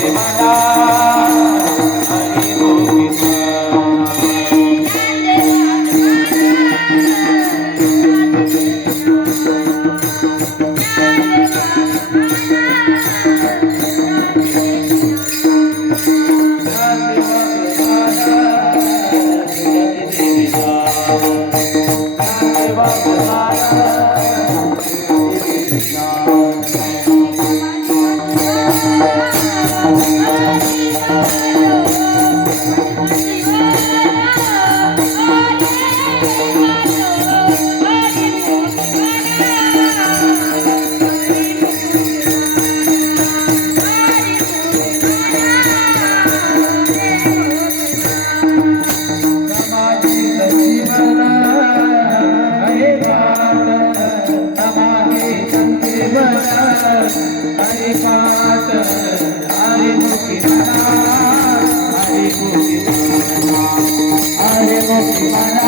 Krishna. Hare Mata তোমারা